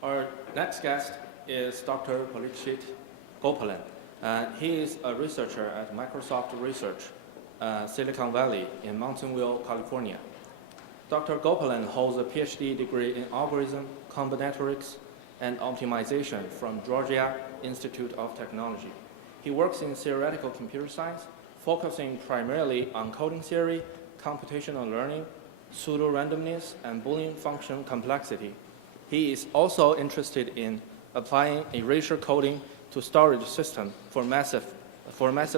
Our next guest is Dr. Parikshit Gopalan. He is a researcher at Microsoft Research, Silicon Valley in Mountain View, California. Dr. Gopalan holds a PhD degree in algorithm, combinatorics, and optimization from Georgia Institute of Technology. He works in theoretical computer science, focusing primarily on coding theory, computational learning, pseudo-randomness, and Boolean function complexity. He is also interested in applying erasure coding to storage system for massive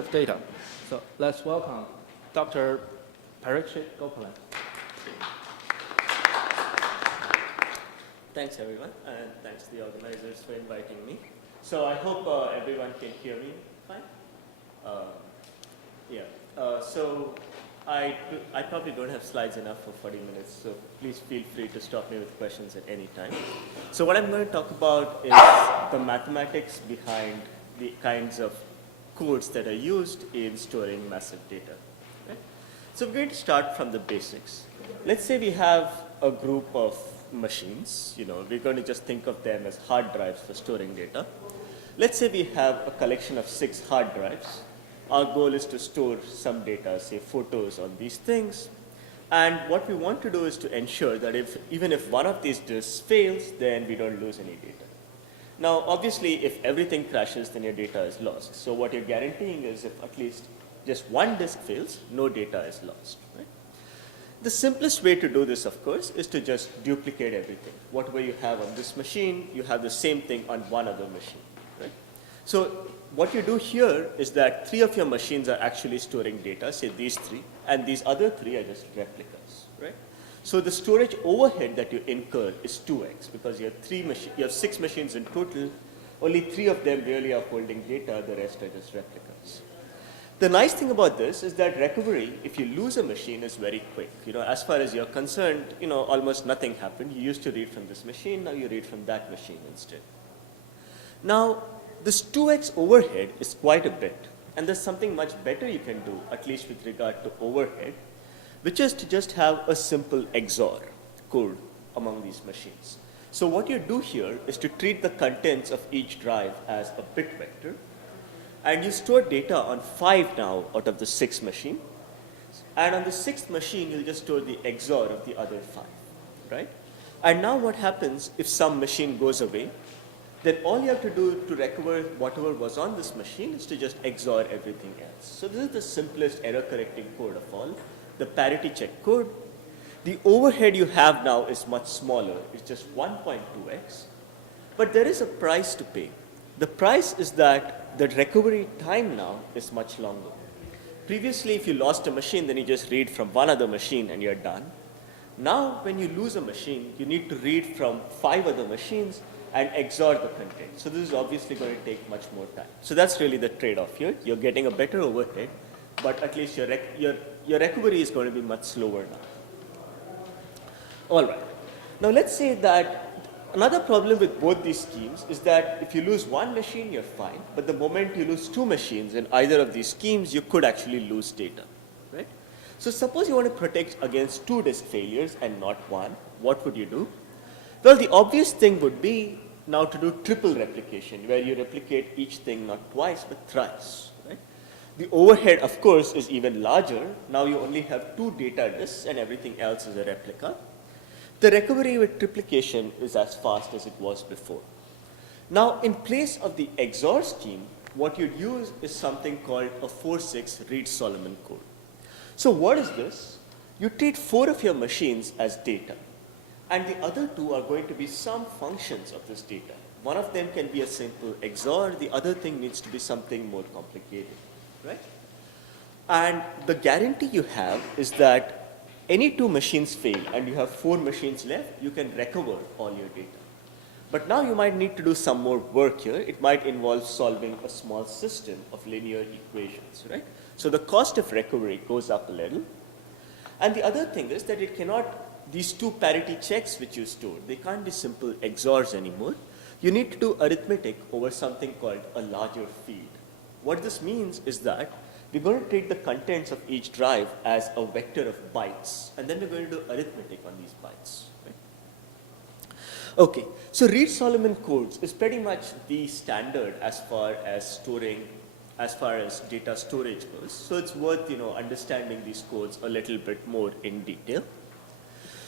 data. So let's welcome Dr. Parikshit Gopalan. Thanks everyone, and thanks to the organizers for inviting me. So I hope everyone can hear me fine. So I probably don't have slides enough for 40 minutes, so please feel free to stop me with questions at any time. So what I'm going to talk about is the mathematics behind the kinds of codes that are used in storing massive data. Okay? So we're going to start from the basics. Let's say we have a group of machines. We're going to just think of them as hard drives for storing data. Let's say we have a collection of 6 hard drives. Our goal is to store some data, say photos on these things. And what we want to do is to ensure that even if one of these disks fails, then we don't lose any data. Now, obviously, if everything crashes, then your data is lost. So what you're guaranteeing is if at least just one disk fails, no data is lost. Right? The simplest way to do this, of course, is to just duplicate everything. Whatever you have on this machine, you have the same thing on one other machine. Right? So what you do here is that 3 of your machines are actually storing data, say these 3, and these other 3 are just replicas. Right? So the storage overhead that you incur is 2x, because you have 6 machines in total, only 3 of them really are holding data, the rest are just replicas. The nice thing about this is that recovery, if you lose a machine, is very quick. As far as you're concerned, almost nothing happened. You used to read from this machine, now you read from that machine instead. Now, this 2x overhead is quite a bit, and there's something much better you can do, at least with regard to overhead, which is to just have a simple XOR code among these machines. So what you do here is to treat the contents of each drive as a bit vector, and you store data on 5 now out of the 6 machine. And on the 6th machine, you'll just store the XOR of the other 5, right? And now what happens if some machine goes away? Then all you have to do to recover whatever was on this machine is to just XOR everything else. So this is the simplest error correcting code of all, the parity check code. The overhead you have now is much smaller. It's just 1.2x. But there is a price to pay. The price is that the recovery time now is much longer. Previously, if you lost a machine, then you just read from one other machine and you're done. Now, when you lose a machine, you need to read from 5 other machines and XOR the content. So this is obviously going to take much more time. So that's really the trade-off here. You're getting a better overhead, but at least your recovery is going to be much slower now. All right. Now let's say that another problem with both these schemes is that if you lose one machine, you're fine. But the moment you lose 2 machines in either of these schemes, you could actually lose data. Right? So suppose you want to protect against 2 disk failures and not 1. What would you do? Well, the obvious thing would be now to do triple replication, where you replicate each thing not twice, but thrice. Right? The overhead, of course, is even larger. Now you only have 2 data disks and everything else is a replica. The recovery with triplication is as fast as it was before. Now, in place of the XOR scheme, what you'd use is something called a 4-6 Reed-Solomon code. So what is this? You treat 4 of your machines as data, and the other 2 are going to be some functions of this data. One of them can be a simple XOR, the other thing needs to be something more complicated, right? And the guarantee you have is that any 2 machines fail and you have 4 machines left, you can recover all your data. But now you might need to do some more work here. It might involve solving a small system of linear equations, right? So the cost of recovery goes up a little. And the other thing is that it cannot, these 2 parity checks which you stored, they can't be simple XORs anymore. You need to do arithmetic over something called a larger field. What this means is that we're going to treat the contents of each drive as a vector of bytes, and then we're going to do arithmetic on these bytes. Right? Okay, so Reed-Solomon codes is pretty much the standard as far as data storage goes. So it's worth, understanding these codes a little bit more in detail.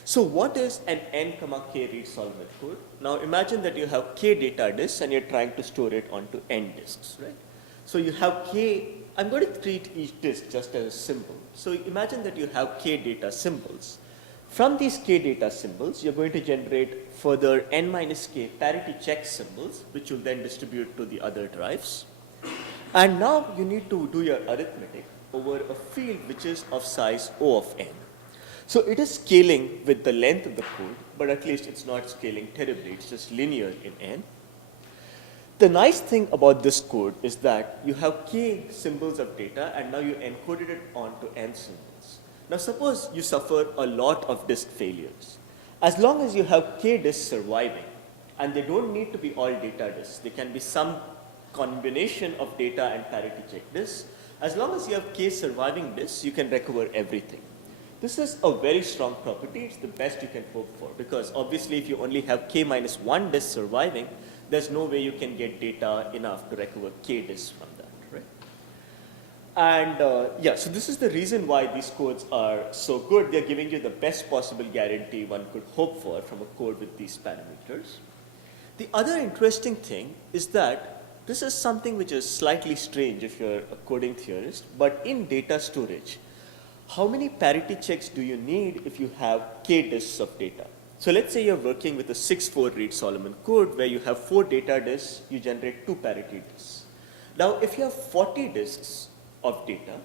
So what is an n comma k Reed-Solomon code? Now imagine that you have k data disks and you're trying to store it onto n disks, right? So you have k, I'm going to treat each disk just as a symbol. So imagine that you have k data symbols. From these k data symbols, you're going to generate further n minus k parity check symbols, which you'll then distribute to the other drives. And now you need to do your arithmetic over a field which is of size O of n. So it is scaling with the length of the code, but at least it's not scaling terribly, it's just linear in n. The nice thing about this code is that you have k symbols of data and now you encoded it onto n symbols. Now suppose you suffer a lot of disk failures. As long as you have k disks surviving, and they don't need to be all data disks, they can be some combination of data and parity check disks. As long as you have k surviving disks, you can recover everything. This is a very strong property. It's the best you can hope for, because obviously if you only have k minus 1 disk surviving, there's no way you can get data enough to recover k disks from that, right? And so this is the reason why these codes are so good. They're giving you the best possible guarantee one could hope for from a code with these parameters. The other interesting thing is that this is something which is slightly strange if you're a coding theorist, but in data storage, how many parity checks do you need if you have k disks of data? So let's say you're working with a 6-4 Reed-Solomon code where you have 4 data disks, you generate 2 parity disks. Now, if you have 40 disks of data,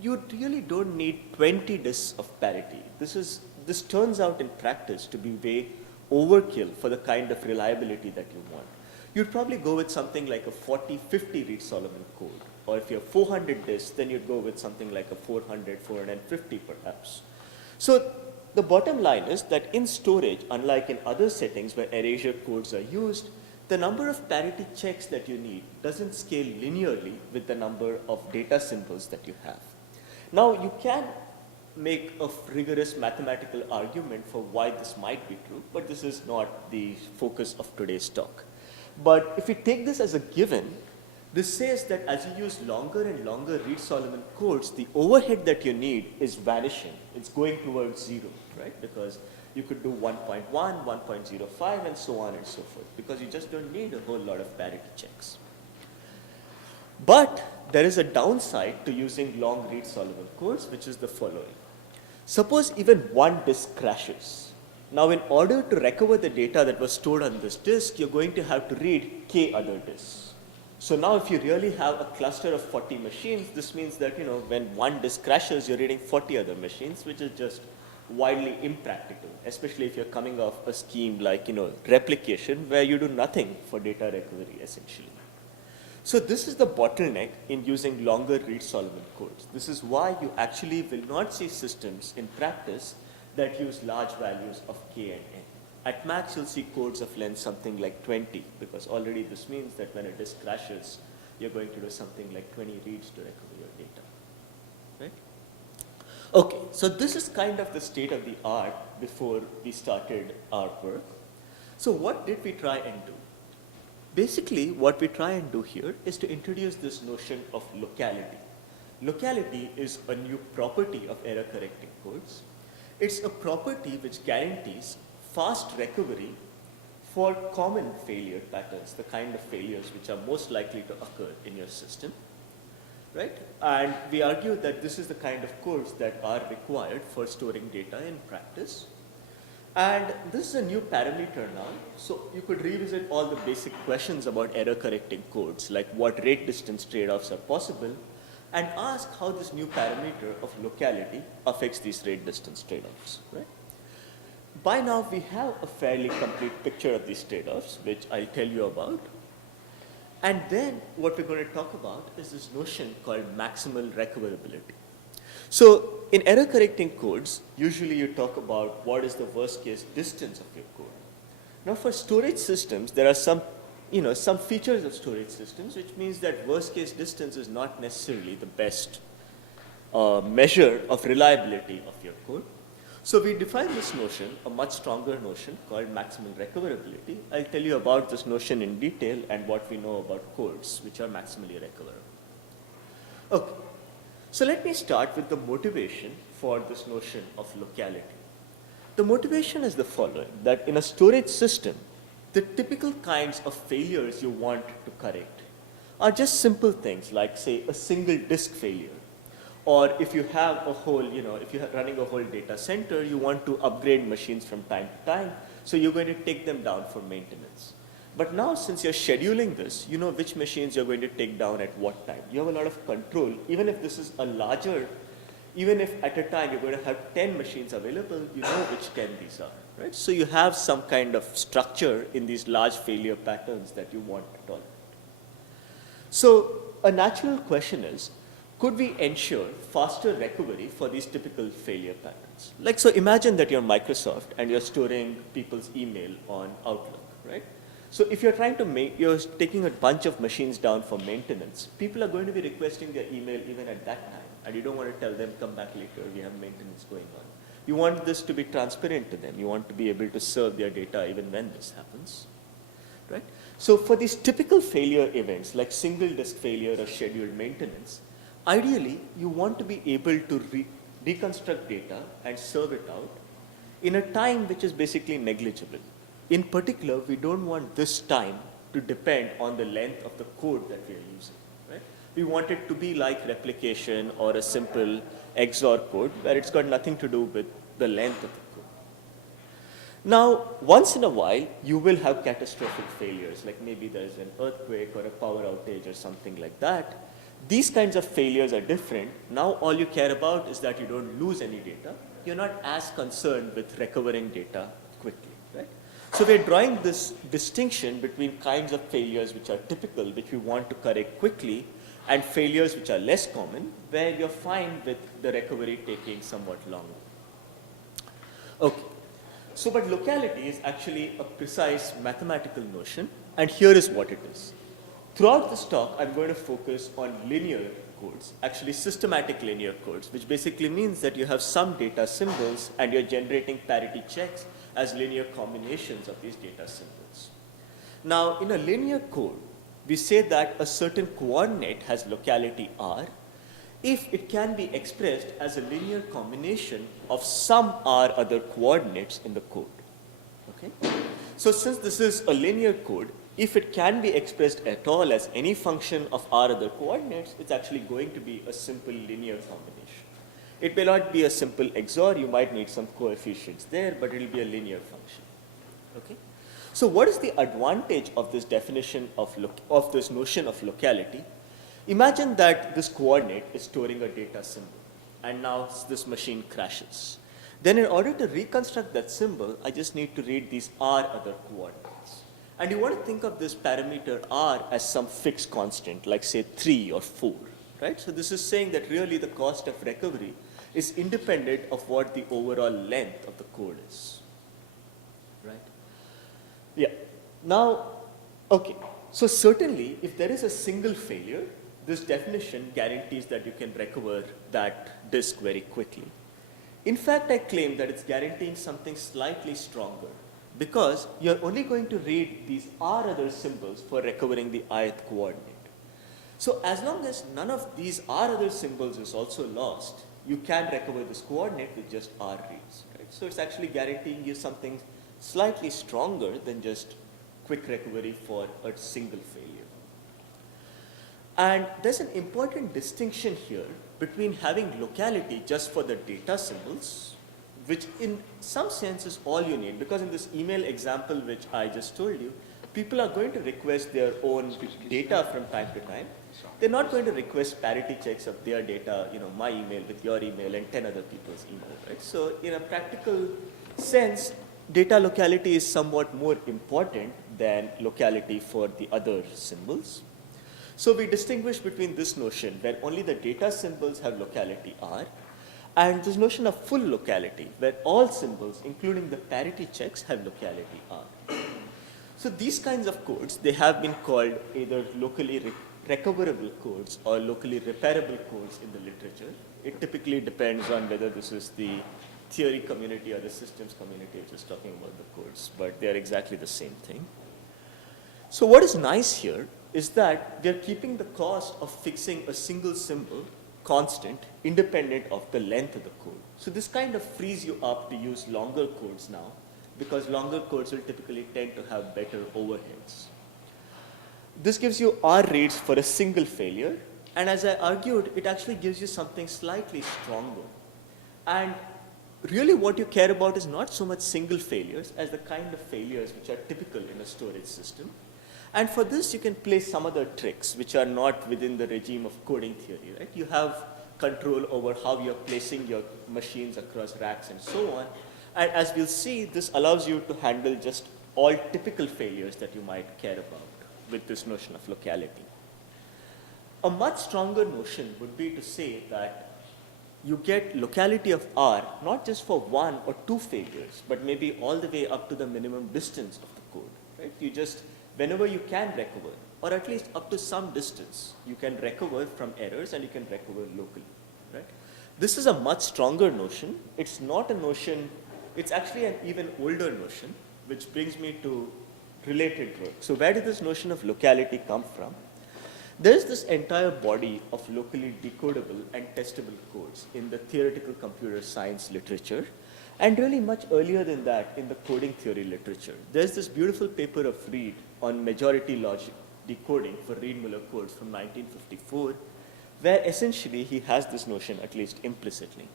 you really don't need 20 disks of parity. This turns out in practice to be way overkill for the kind of reliability that you want. You'd probably go with something like a 40-50 Reed-Solomon code. Or if you have 400 disks, then you'd go with something like a 400, 450 perhaps. So the bottom line is that in storage, unlike in other settings where erasure codes are used, the number of parity checks that you need doesn't scale linearly with the number of data symbols that you have. Now you can make a rigorous mathematical argument for why this might be true, but this is not the focus of today's talk. But if we take this as a given, this says that as you use longer and longer Reed-Solomon codes, the overhead that you need is vanishing. It's going towards 0, right? Because you could do 1.1, 1.05, and so on and so forth, because you just don't need a whole lot of parity checks. But there is a downside to using long Reed-Solomon codes, which is the following. Suppose even one disk crashes. Now, in order to recover the data that was stored on this disk, you're going to have to read k other disks. So now if you really have a cluster of 40 machines, this means that, when one disk crashes, you're reading 40 other machines, which is just wildly impractical, especially if you're coming off a scheme like, replication, where you do nothing for data recovery, essentially. So this is the bottleneck in using longer Reed-Solomon codes. This is why you actually will not see systems in practice that use large values of k and n. At max, you'll see codes of length something like 20, because already this means that when a disk crashes, you're going to do something like 20 reads to recover your data, right? Okay, so this is kind of the state of the art before we started our work. So what did we try and do? Basically, what we try and do here is to introduce this notion of locality. Locality is a new property of error-correcting codes. It's a property which guarantees fast recovery for common failure patterns, the kind of failures which are most likely to occur in your system, right? And we argue that this is the kind of codes that are required for storing data in practice. And this is a new parameter now, so you could revisit all the basic questions about error-correcting codes, like what rate distance trade-offs are possible, and ask how this new parameter of locality affects these rate distance trade-offs, right? By now, we have a fairly complete picture of these trade-offs, which I'll tell you about. And then what we're going to talk about is this notion called maximal recoverability. So in error-correcting codes, usually you talk about what is the worst-case distance of your code. Now for storage systems, there are some features of storage systems, which means that worst-case distance is not necessarily the best measure of reliability of your code. So we define this notion, a much stronger notion called maximal recoverability. I'll tell you about this notion in detail and what we know about codes which are maximally recoverable. Okay, so let me start with the motivation for this notion of locality. The motivation is the following, that in a storage system, the typical kinds of failures you want to correct are just simple things like, say, a single disk failure. Or if you have a whole, if you're running a whole data center, you want to upgrade machines from time to time, so you're going to take them down for maintenance. But now, since you're scheduling this, you know which machines you're going to take down at what time. You have a lot of control, even if this is a larger, even if at a time you're going to have 10 machines available, you know which 10 these are, right? So you have some kind of structure in these large failure patterns that you want to tolerate. So a natural question is, could we ensure faster recovery for these typical failure patterns? Like, so imagine that you're Microsoft and you're storing people's email on Outlook, right? So if you're trying to you're taking a bunch of machines down for maintenance, people are going to be requesting their email even at that time, and you don't want to tell them, come back later, we have maintenance going on. You want this to be transparent to them. You want to be able to serve their data even when this happens, right? So for these typical failure events, like single disk failure or scheduled maintenance, ideally, you want to be able to reconstruct data and serve it out in a time which is basically negligible. In particular, we don't want this time to depend on the length of the code that we are using, right? We want it to be like replication or a simple XOR code where it's got nothing to do with the length of the code. Now, once in a while, you will have catastrophic failures, like maybe there's an earthquake or a power outage or something like that. These kinds of failures are different. Now all you care about is that you don't lose any data. You're not as concerned with recovering data quickly, right? So we're drawing this distinction between kinds of failures which are typical, which we want to correct quickly, and failures which are less common, where you're fine with the recovery taking somewhat longer. Okay, so but locality is actually a precise mathematical notion, and here is what it is. Throughout this talk, I'm going to focus on linear codes, actually systematic linear codes, which basically means that you have some data symbols and you're generating parity checks as linear combinations of these data symbols. Now, in a linear code, we say that a certain coordinate has locality R if it can be expressed as a linear combination of some R other coordinates in the code. Okay? So since this is a linear code, if it can be expressed at all as any function of R other coordinates, it's actually going to be a simple linear combination. It may not be a simple XOR, you might need some coefficients there, but it'll be a linear function. Okay? So what is the advantage of this definition of this notion of locality? Imagine that this coordinate is storing a data symbol, and now this machine crashes. Then in order to reconstruct that symbol, I just need to read these R other coordinates. And you want to think of this parameter R as some fixed constant, like say 3 or 4, right? So this is saying that really the cost of recovery is independent of what the overall length of the code is, right? Yeah. Now, okay. So certainly, if there is a single failure, this definition guarantees that you can recover that disk very quickly. In fact, I claim that it's guaranteeing something slightly stronger, because you're only going to read these R other symbols for recovering the ith coordinate. So as long as none of these R other symbols is also lost, you can recover this coordinate with just R reads, right? So it's actually guaranteeing you something slightly stronger than just quick recovery for a single failure. And there's an important distinction here between having locality just for the data symbols, which in some sense is all you need, because in this email example which I just told you, people are going to request their own data from time to time. They're not going to request parity checks of their data, my email with your email and 10 other people's email, right? So in a practical sense, data locality is somewhat more important than locality for the other symbols. So we distinguish between this notion where only the data symbols have locality R, and this notion of full locality where all symbols, including the parity checks, have locality R. So these kinds of codes, they have been called either locally recoverable codes or locally repairable codes in the literature. It typically depends on whether this is the theory community or the systems community which is talking about the codes, but they are exactly the same thing. So what is nice here is that they're keeping the cost of fixing a single symbol constant, independent of the length of the code. So this kind of frees you up to use longer codes now, because longer codes will typically tend to have better overheads. This gives you R reads for a single failure, and as I argued, it actually gives you something slightly stronger. And really what you care about is not so much single failures as the kind of failures which are typical in a storage system. And for this, you can play some other tricks which are not within the regime of coding theory, right? You have control over how you're placing your machines across racks and so on. And as we'll see, this allows you to handle just all typical failures that you might care about with this notion of locality. A much stronger notion would be to say that you get locality of R not just for one or two failures, but maybe all the way up to the minimum distance of the code, right? You just, whenever you can recover, or at least up to some distance, you can recover from errors and you can recover locally, right? This is a much stronger notion. It's not a notion, it's actually an even older notion, which brings me to related work. So where did this notion of locality come from? There's this entire body of locally decodable and testable codes in the theoretical computer science literature, and really much earlier than that in the coding theory literature. There's this beautiful paper of Reed on majority logic decoding for Reed-Muller codes from 1954, where essentially he has this notion, at least implicitly.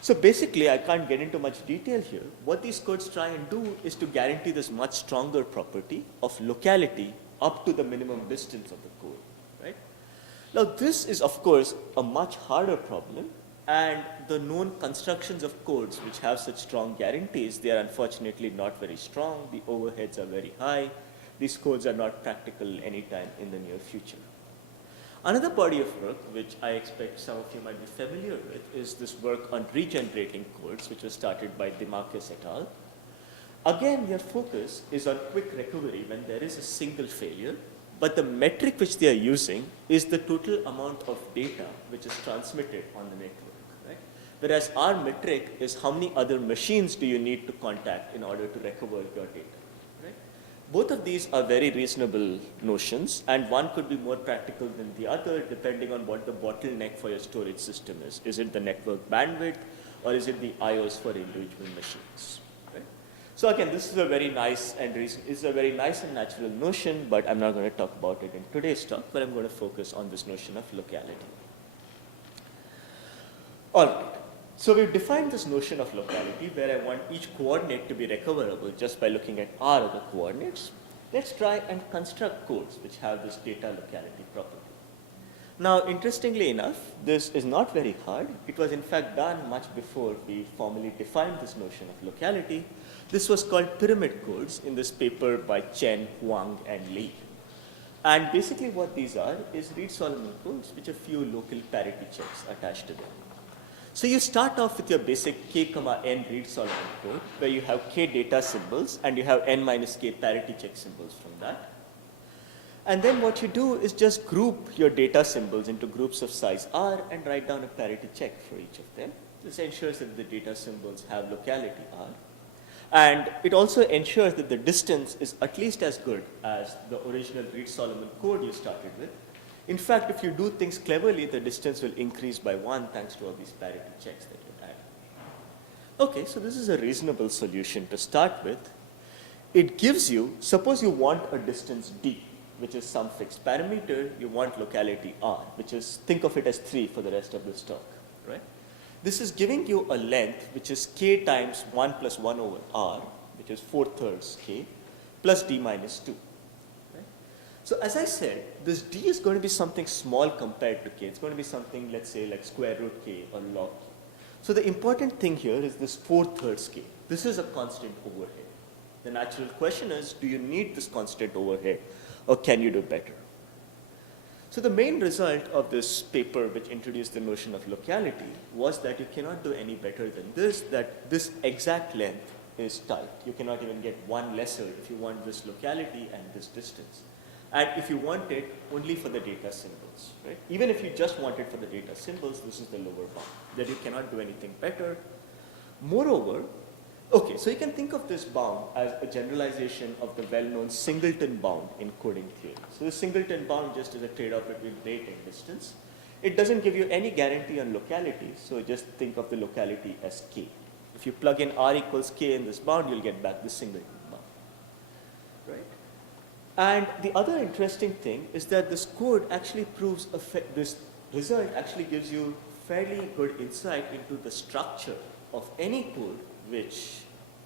So basically, I can't get into much detail here. What these codes try and do is to guarantee this much stronger property of locality up to the minimum distance of the code, right? Now this is, of course, a much harder problem, and the known constructions of codes which have such strong guarantees, they are unfortunately not very strong. The overheads are very high. These codes are not practical anytime in the near future. Another body of work, which I expect some of you might be familiar with, is this work on regenerating codes, which was started by Demarcus et al. Again, their focus is on quick recovery when there is a single failure, but the metric which they are using is the total amount of data which is transmitted on the network, right? Whereas our metric is how many other machines do you need to contact in order to recover your data, right? Both of these are very reasonable notions, and one could be more practical than the other depending on what the bottleneck for your storage system is. Is it the network bandwidth, or is it the IOs for individual machines? So again, this is a very nice and natural notion, but I'm not going to talk about it in today's talk, but I'm going to focus on this notion of locality. All right. So we've defined this notion of locality where I want each coordinate to be recoverable just by looking at R of the coordinates. Let's try and construct codes which have this data locality property. Now, interestingly enough, this is not very hard. It was in fact done much before we formally defined this notion of locality. This was called pyramid codes in this paper by Chen, Huang, and Li. And basically what these are is Reed-Solomon codes which have few local parity checks attached to them. So you start off with your basic k, n Reed-Solomon code where you have k data symbols and you have n minus k parity check symbols from that. And then what you do is just group your data symbols into groups of size R and write down a parity check for each of them. This ensures that the data symbols have locality R. And it also ensures that the distance is at least as good as the original Reed-Solomon code you started with. In fact, if you do things cleverly, the distance will increase by 1 thanks to all these parity checks that you add. Okay, so this is a reasonable solution to start with. It gives you, suppose you want a distance d, which is some fixed parameter, you want locality R, which is, think of it as 3 for the rest of this talk, right? This is giving you a length which is k times 1 plus 1 over R, which is 4/3 k, plus d minus 2. Right? So as I said, this d is going to be something small compared to k. It's going to be something, let's say, like square root k or log k. So the important thing here is this 4/3 k. This is a constant overhead. The natural question is, do you need this constant overhead, or can you do better? So the main result of this paper, which introduced the notion of locality, was that you cannot do any better than this, that this exact length is tight. You cannot even get one lesser if you want this locality and this distance. And if you want it only for the data symbols, right? Even if you just want it for the data symbols, this is the lower bound, that you cannot do anything better. Moreover, okay, so you can think of this bound as a generalization of the well-known singleton bound in coding theory. So the singleton bound just is a trade-off between rate and distance. It doesn't give you any guarantee on locality, so just think of the locality as k. If you plug in r equals k in this bound, you'll get back the singleton bound, right? And the other interesting thing is that this code actually proves, this result actually gives you fairly good insight into the structure of any code which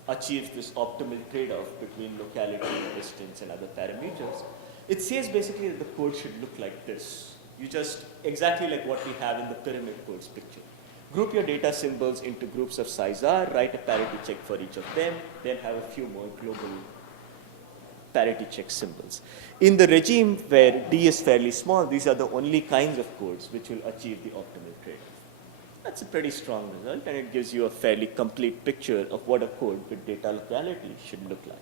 achieves this optimal trade-off between locality, distance, and other parameters. It says basically that the code should look like this. You just, exactly like what we have in the pyramid codes picture. Group your data symbols into groups of size r, write a parity check for each of them, then have a few more global parity check symbols. In the regime where d is fairly small, these are the only kinds of codes which will achieve the optimal trade-off. That's a pretty strong result, and it gives you a fairly complete picture of what a code with data locality should look like.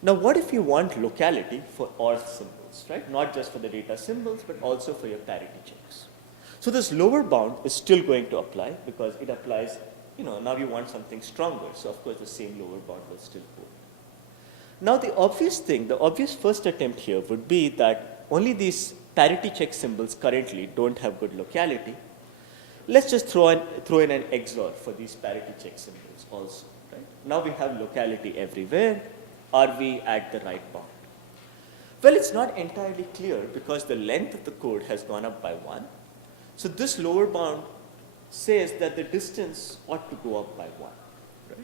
Now, what if you want locality for all symbols, right? Not just for the data symbols, but also for your parity checks. So this lower bound is still going to apply because it applies, now you want something stronger. So of course the same lower bound will still hold. Now the obvious first attempt here would be that only these parity check symbols currently don't have good locality. Let's just throw in an XOR for these parity check symbols also, right? Now we have locality everywhere. Are we at the right bound? Well, it's not entirely clear because the length of the code has gone up by 1. So this lower bound says that the distance ought to go up by 1, right?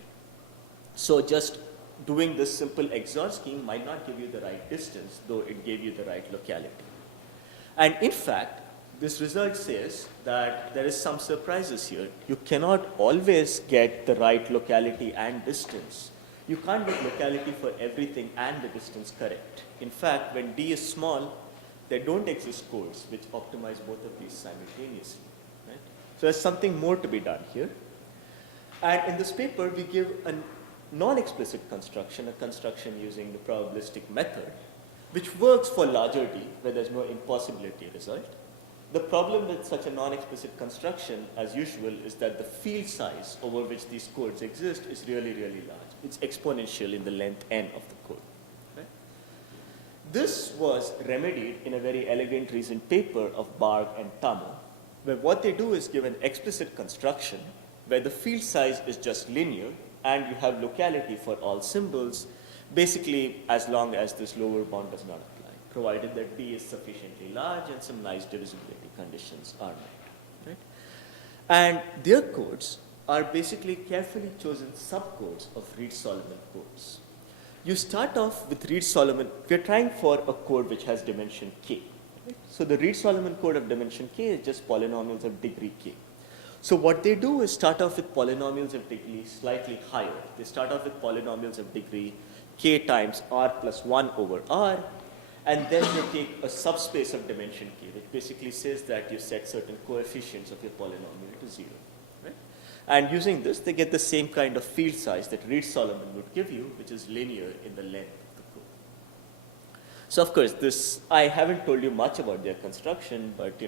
So just doing this simple XOR scheme might not give you the right distance, though it gave you the right locality. And in fact, this result says that there is some surprises here. You cannot always get the right locality and distance. You can't get locality for everything and the distance correct. In fact, when d is small, there don't exist codes which optimize both of these simultaneously, right? So there's something more to be done here. And in this paper, we give a non-explicit construction, a construction using the probabilistic method, which works for larger D, where there's no impossibility result. The problem with such a non-explicit construction, as usual, is that the field size over which these codes exist is really, really large. It's exponential in the length n of the code. Right? This was remedied in a very elegant recent paper of Barg and Tamo, where what they do is give an explicit construction where the field size is just linear and you have locality for all symbols, basically as long as this lower bound does not apply, provided that D is sufficiently large and some nice divisibility conditions are met. Right? And their codes are basically carefully chosen subcodes of Reed-Solomon codes. You start off with Reed-Solomon. We're trying for a code which has dimension k. Right? So the Reed-Solomon code of dimension k is just polynomials of degree k. So what they do is start off with polynomials of degree slightly higher. They start off with polynomials of degree k times r plus 1 over r, and then they take a subspace of dimension k, which basically says that you set certain coefficients of your polynomial to 0. Right? And using this, they get the same kind of field size that Reed-Solomon would give you, which is linear in the length of the code. So of course, this, I haven't told you much about their construction, but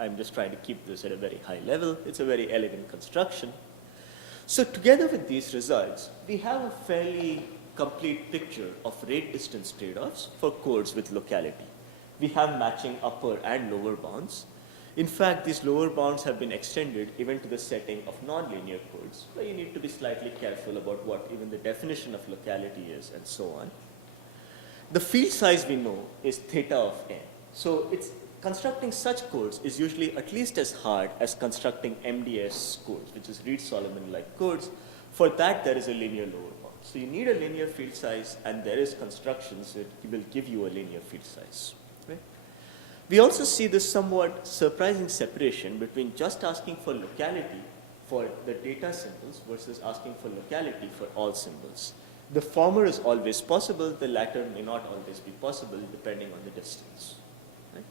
I'm just trying to keep this at a very high level. It's a very elegant construction. So together with these results, we have a fairly complete picture of rate distance trade-offs for codes with locality. We have matching upper and lower bounds. In fact, these lower bounds have been extended even to the setting of nonlinear codes, where you need to be slightly careful about what even the definition of locality is and so on. The field size we know is theta of n. So constructing such codes is usually at least as hard as constructing MDS codes, which is Reed-Solomon-like codes. For that, there is a linear lower bound. So you need a linear field size, and there is constructions that will give you a linear field size. Right? We also see this somewhat surprising separation between just asking for locality for the data symbols versus asking for locality for all symbols. The former is always possible, the latter may not always be possible depending on the distance. Right?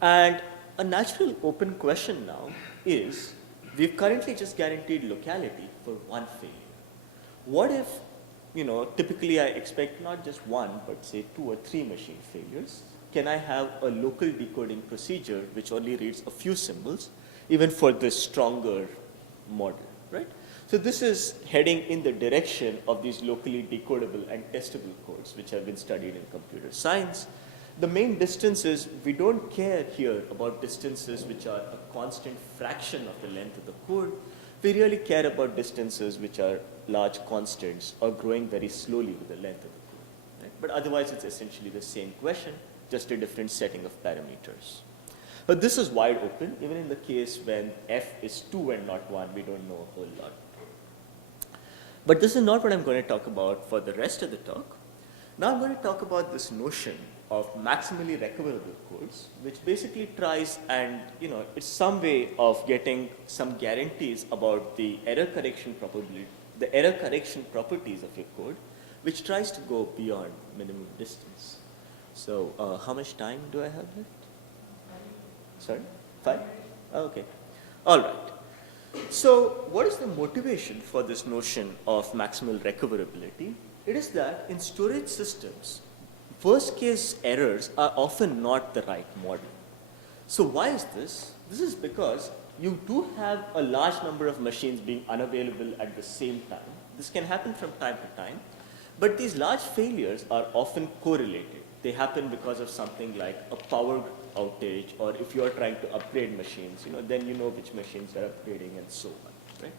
And a natural open question now is, we've currently just guaranteed locality for one failure. What if, typically I expect not just one, but say 2 or 3 machine failures? Can I have a local decoding procedure which only reads a few symbols, even for this stronger model, right? So this is heading in the direction of these locally decodable and testable codes, which have been studied in computer science. The main distance is we don't care here about distances which are a constant fraction of the length of the code. We really care about distances which are large constants or growing very slowly with the length of the code. Right? But otherwise, it's essentially the same question, just a different setting of parameters. But this is wide open. Even in the case when f is 2 and not 1, we don't know a whole lot. But this is not what I'm going to talk about for the rest of the talk. Now I'm going to talk about this notion of maximally recoverable codes, which basically tries and, it's some way of getting some guarantees about the error correction probability, the error correction properties of your code, which tries to go beyond minimum distance. So how much time do I have left? Sorry? 5? Okay. All right. So what is the motivation for this notion of maximal recoverability? It is that in storage systems, worst case errors are often not the right model. So why is this? This is because you do have a large number of machines being unavailable at the same time. This can happen from time to time, but these large failures are often correlated. They happen because of something like a power outage, or if you are trying to upgrade machines, then you know which machines are upgrading and so on, right?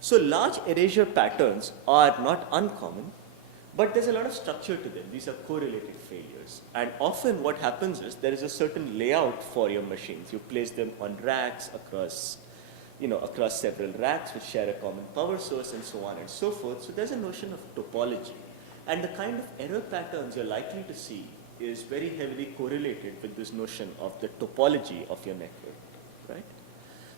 So large erasure patterns are not uncommon, but there's a lot of structure to them. These are correlated failures. And often what happens is there is a certain layout for your machines. You place them on racks across several racks which share a common power source and so on and so forth. So there's a notion of topology. And the kind of error patterns you're likely to see is very heavily correlated with this notion of the topology of your network, right?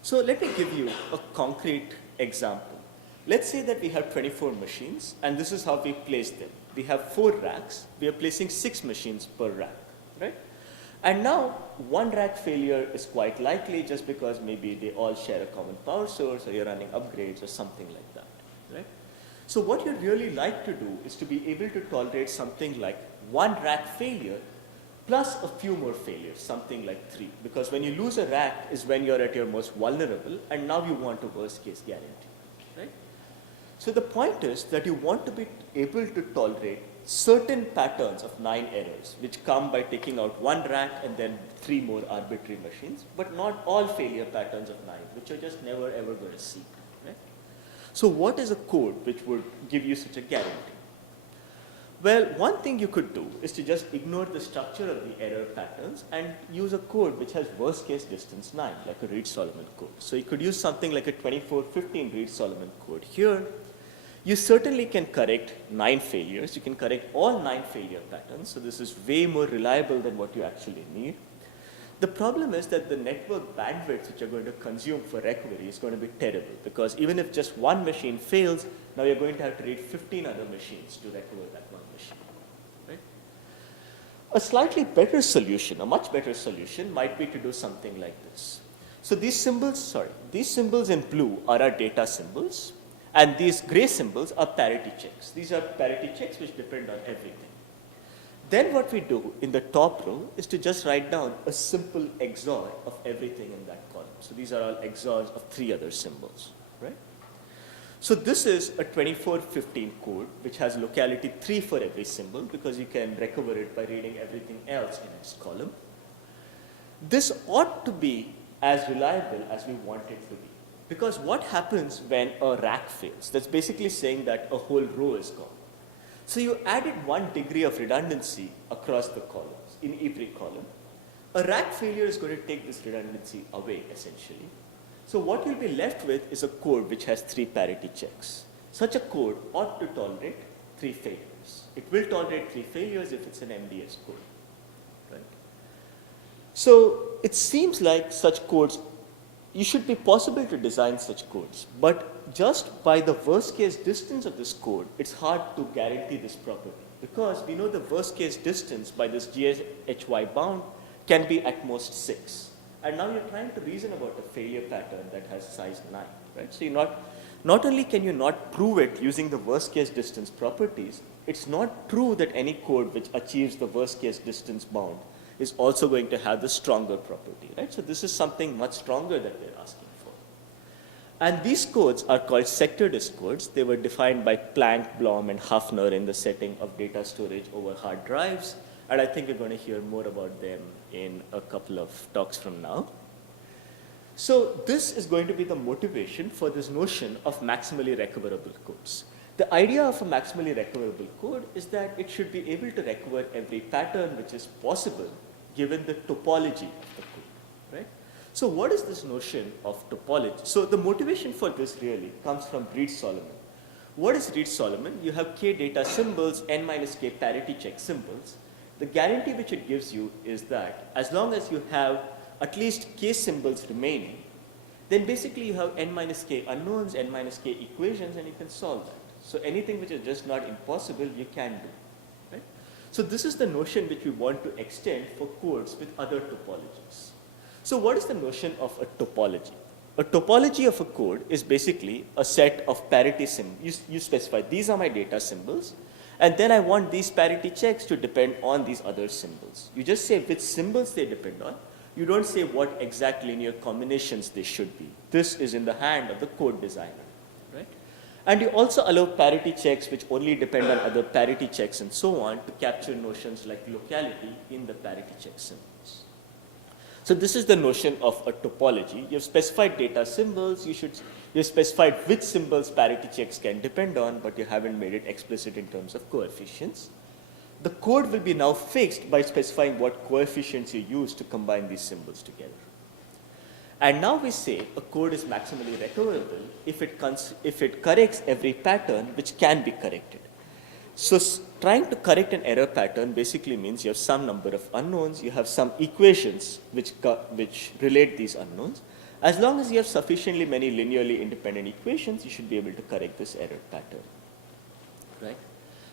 So let me give you a concrete example. Let's say that we have 24 machines, and this is how we place them. We have 4 racks. We are placing 6 machines per rack, right? And now, one rack failure is quite likely just because maybe they all share a common power source, or you're running upgrades or something like that, right? So what you'd really like to do is to be able to tolerate something like one rack failure plus a few more failures, something like 3. Because when you lose a rack is when you're at your most vulnerable, and now you want a worst case guarantee, right? So the point is that you want to be able to tolerate certain patterns of 9 errors, which come by taking out one rack and then 3 more arbitrary machines, but not all failure patterns of 9, which you're just never ever going to see, right? So what is a code which would give you such a guarantee? Well, one thing you could do is to just ignore the structure of the error patterns and use a code which has worst case distance 9, like a Reed-Solomon code. So you could use something like a 2415 Reed-Solomon code here. You certainly can correct 9 failures. You can correct all 9 failure patterns. So this is way more reliable than what you actually need. The problem is that the network bandwidth which you're going to consume for recovery is going to be terrible, because even if just one machine fails, now you're going to have to read 15 other machines to recover that one machine, right? A slightly better solution, a much better solution, might be to do something like this. So these symbols in blue are our data symbols, and these gray symbols are parity checks. These are parity checks which depend on everything. Then what we do in the top row is to just write down a simple XOR of everything in that column. So these are all XORs of 3 other symbols, right? So this is a 2415 code which has locality 3 for every symbol, because you can recover it by reading everything else in its column. This ought to be as reliable as we want it to be, because what happens when a rack fails? That's basically saying that a whole row is gone. So you added 1 degree of redundancy across the columns, in every column. A rack failure is going to take this redundancy away, essentially. So what you'll be left with is a code which has 3 parity checks. Such a code ought to tolerate 3 failures. It will tolerate 3 failures if it's an MDS code, right? So it seems like such codes, you should be possible to design such codes, but just by the worst case distance of this code, it's hard to guarantee this property, because we know the worst case distance by this GHY bound can be at most 6. And now you're trying to reason about a failure pattern that has size 9, right? So you're not only can you not prove it using the worst case distance properties, it's not true that any code which achieves the worst case distance bound is also going to have the stronger property, right? So this is something much stronger that we're asking for. And these codes are called sector disk codes. They were defined by Planck, Blohm, and Hafner in the setting of data storage over hard drives. And I think we're going to hear more about them in a couple of talks from now. So this is going to be the motivation for this notion of maximally recoverable codes. The idea of a maximally recoverable code is that it should be able to recover every pattern which is possible given the topology of the code, right? So what is this notion of topology? So the motivation for this really comes from Reed-Solomon. What is Reed-Solomon? You have k data symbols, n minus k parity check symbols. The guarantee which it gives you is that as long as you have at least k symbols remaining, then basically you have n minus k unknowns, n minus k equations, and you can solve that. So anything which is just not impossible, you can do, right? So this is the notion which we want to extend for codes with other topologies. So what is the notion of a topology? A topology of a code is basically a set of parity symbols. You specify, these are my data symbols, and then I want these parity checks to depend on these other symbols. You just say which symbols they depend on. You don't say what exact linear combinations they should be. This is in the hand of the code designer, right? And you also allow parity checks which only depend on other parity checks and so on to capture notions like locality in the parity check symbols. So this is the notion of a topology. You've specified data symbols. You've specified which symbols parity checks can depend on, but you haven't made it explicit in terms of coefficients. The code will be now fixed by specifying what coefficients you use to combine these symbols together. And now we say a code is maximally recoverable if it corrects every pattern which can be corrected. So trying to correct an error pattern basically means you have some number of unknowns, you have some equations which relate these unknowns. As long as you have sufficiently many linearly independent equations, you should be able to correct this error pattern, right?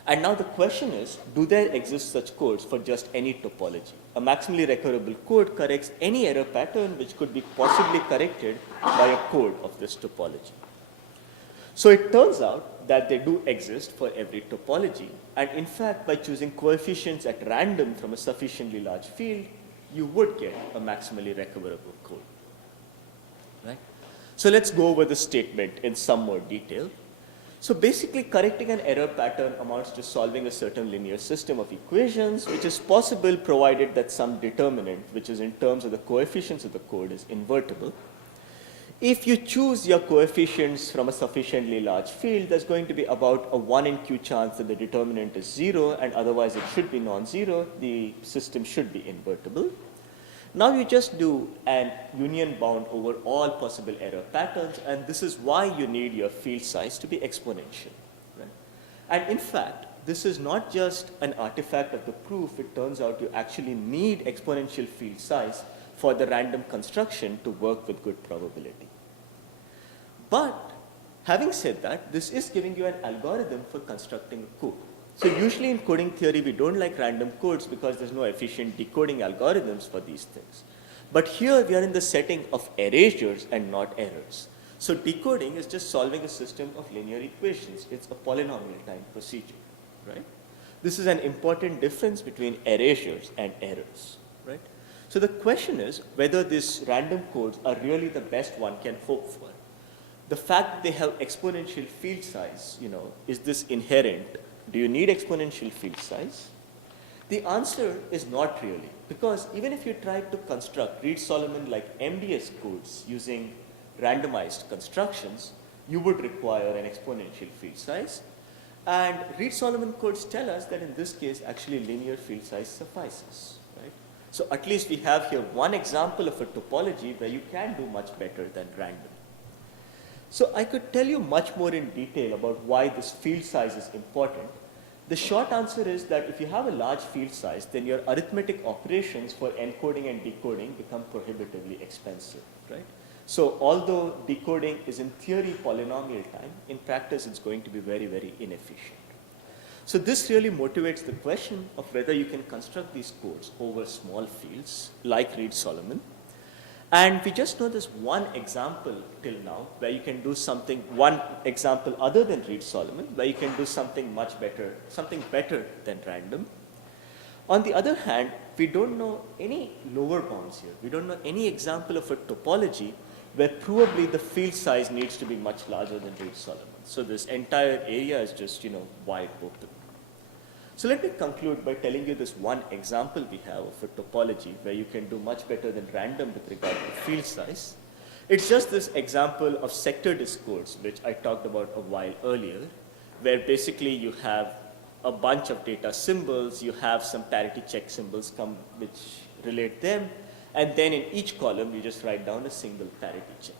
And now the question is, do there exist such codes for just any topology? A maximally recoverable code corrects any error pattern which could be possibly corrected by a code of this topology. So it turns out that they do exist for every topology. And in fact, by choosing coefficients at random from a sufficiently large field, you would get a maximally recoverable code, right? So let's go over the statement in some more detail. So basically, correcting an error pattern amounts to solving a certain linear system of equations, which is possible provided that some determinant, which is in terms of the coefficients of the code, is invertible. If you choose your coefficients from a sufficiently large field, there's going to be about a 1 in q chance that the determinant is 0, and otherwise it should be non-zero. The system should be invertible. Now you just do an union bound over all possible error patterns, and this is why you need your field size to be exponential, right? And in fact, this is not just an artifact of the proof. It turns out you actually need exponential field size for the random construction to work with good probability. But having said that, this is giving you an algorithm for constructing a code. So usually in coding theory, we don't like random codes because there's no efficient decoding algorithms for these things. But here we are in the setting of erasures and not errors. So decoding is just solving a system of linear equations. It's a polynomial time procedure, right? This is an important difference between erasures and errors, right? So the question is whether these random codes are really the best one can hope for. The fact that they have exponential field size, is this inherent? Do you need exponential field size? The answer is not really, because even if you tried to construct Reed-Solomon like MDS codes using randomized constructions, you would require an exponential field size. And Reed-Solomon codes tell us that in this case, actually linear field size suffices, right? So at least we have here one example of a topology where you can do much better than random. So I could tell you much more in detail about why this field size is important. The short answer is that if you have a large field size, then your arithmetic operations for encoding and decoding become prohibitively expensive, right? So although decoding is in theory polynomial time, in practice it's going to be very, very inefficient. So this really motivates the question of whether you can construct these codes over small fields like Reed-Solomon. And we just know this one example till now where you can do something, one example other than Reed-Solomon, where you can do something much better, something better than random. On the other hand, we don't know any lower bounds here. We don't know any example of a topology where probably the field size needs to be much larger than Reed-Solomon. So this entire area is just, wide open. So let me conclude by telling you this one example we have of a topology where you can do much better than random with regard to field size. It's just this example of sector disk codes, which I talked about a while earlier, where basically you have a bunch of data symbols, you have some parity check symbols which relate them, and then in each column you just write down a single parity check.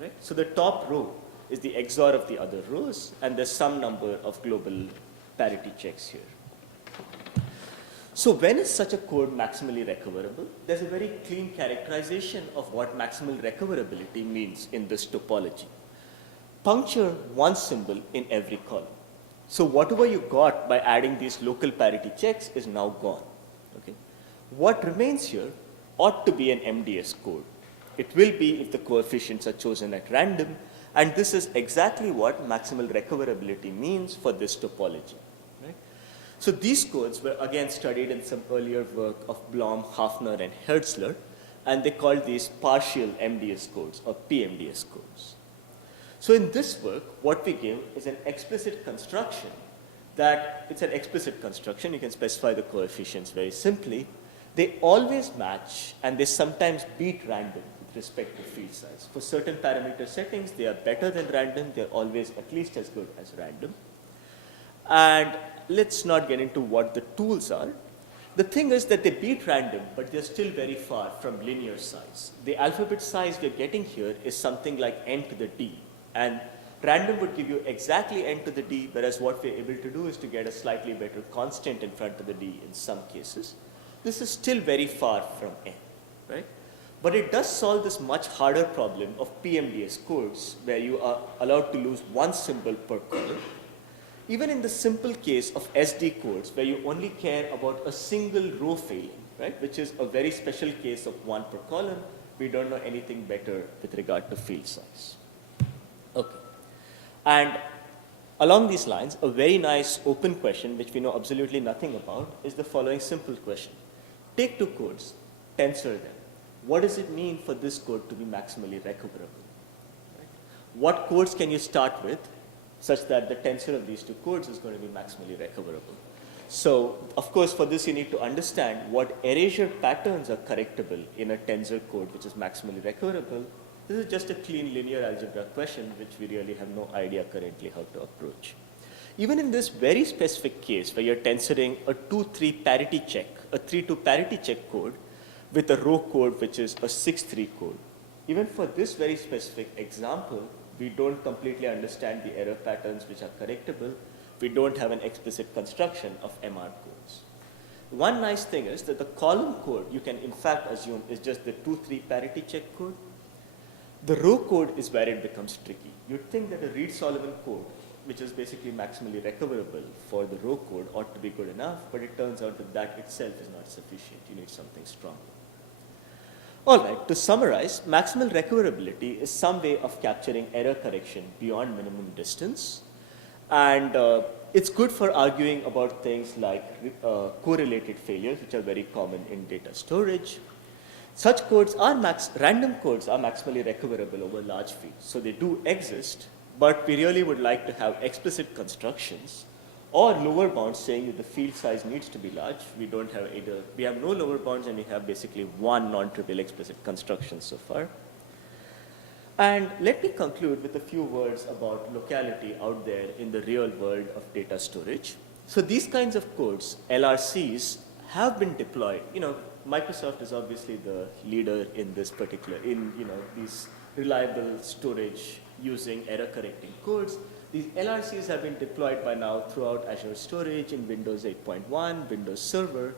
Right? So the top row is the XOR of the other rows, and there's some number of global parity checks here. So when is such a code maximally recoverable? There's a very clean characterization of what maximal recoverability means in this topology. Puncture one symbol in every column. So whatever you got by adding these local parity checks is now gone. Okay? What remains here ought to be an MDS code. It will be if the coefficients are chosen at random, and this is exactly what maximal recoverability means for this topology. Right? So these codes were again studied in some earlier work of Blom, Hafner, and Hertzler, and they called these partial MDS codes or PMDS codes. So in this work, what we give is an explicit construction that it's an explicit construction. You can specify the coefficients very simply. They always match and they sometimes beat random with respect to field size. For certain parameter settings, they are better than random. They're always at least as good as random. And let's not get into what the tools are. The thing is that they beat random, but they're still very far from linear size. The alphabet size we're getting here is something like n to the d. And random would give you exactly n to the d, whereas what we're able to do is to get a slightly better constant in front of the d in some cases. This is still very far from n, right? But it does solve this much harder problem of PMDS codes, where you are allowed to lose one symbol per column. Even in the simple case of SD codes, where you only care about a single row failing, right, which is a very special case of one per column, we don't know anything better with regard to field size. Okay. And along these lines, a very nice open question, which we know absolutely nothing about, is the following simple question. Take two codes, tensor them. What does it mean for this code to be maximally recoverable? Right? What codes can you start with such that the tensor of these two codes is going to be maximally recoverable? So, of course, for this you need to understand what erasure patterns are correctable in a tensor code which is maximally recoverable. This is just a clean linear algebra question which we really have no idea currently how to approach. Even in this very specific case where you're tensoring a 2-3 parity check, a 3-2 parity check code with a row code which is a 6-3 code, even for this very specific example, we don't completely understand the error patterns which are correctable. We don't have an explicit construction of MR codes. One nice thing is that the column code you can in fact assume is just the 2-3 parity check code. The row code is where it becomes tricky. You'd think that a Reed-Solomon code, which is basically maximally recoverable for the row code, ought to be good enough, but it turns out that that itself is not sufficient. You need something stronger. All right, to summarize, maximal recoverability is some way of capturing error correction beyond minimum distance. And it's good for arguing about things like correlated failures, which are very common in data storage. Such codes are random codes are maximally recoverable over large fields. So they do exist, but we really would like to have explicit constructions or lower bounds saying that the field size needs to be large. We don't have either. We have no lower bounds and we have basically one non-trivial explicit construction so far. And let me conclude with a few words about locality out there in the real world of data storage. So these kinds of codes, LRCs, have been deployed. Microsoft is obviously the leader in this particular, these reliable storage using error correcting codes. These LRCs have been deployed by now throughout Azure Storage in Windows 8.1, Windows Server.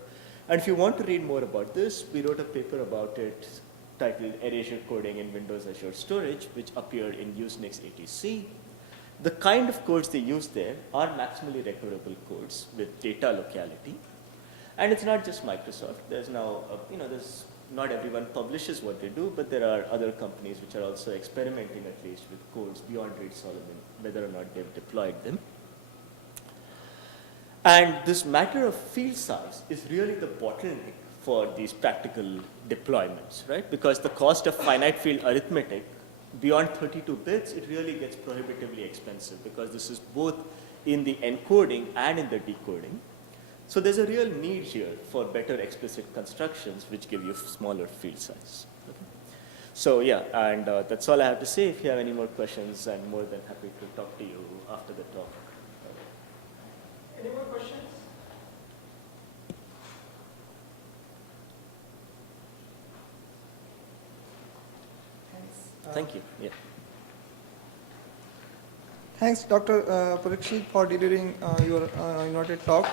And if you want to read more about this, we wrote a paper about it titled Erasure Coding in Windows Azure Storage, which appeared in Usenix ATC. The kind of codes they use there are maximally recoverable codes with data locality. And it's not just Microsoft. There's now, not everyone publishes what they do, but there are other companies which are also experimenting at least with codes beyond Reed-Solomon, whether or not they've deployed them. And this matter of field size is really the bottleneck for these practical deployments, right? Because the cost of finite field arithmetic beyond 32 bits, it really gets prohibitively expensive because this is both in the encoding and in the decoding. So there's a real need here for better explicit constructions which give you smaller field size. Okay. So yeah, and that's all I have to say. If you have any more questions, I'm more than happy to talk to you after the talk. Any more questions? Thanks. Thank you. Yeah. Thanks, Dr. Parikshit, for delivering your invited talk.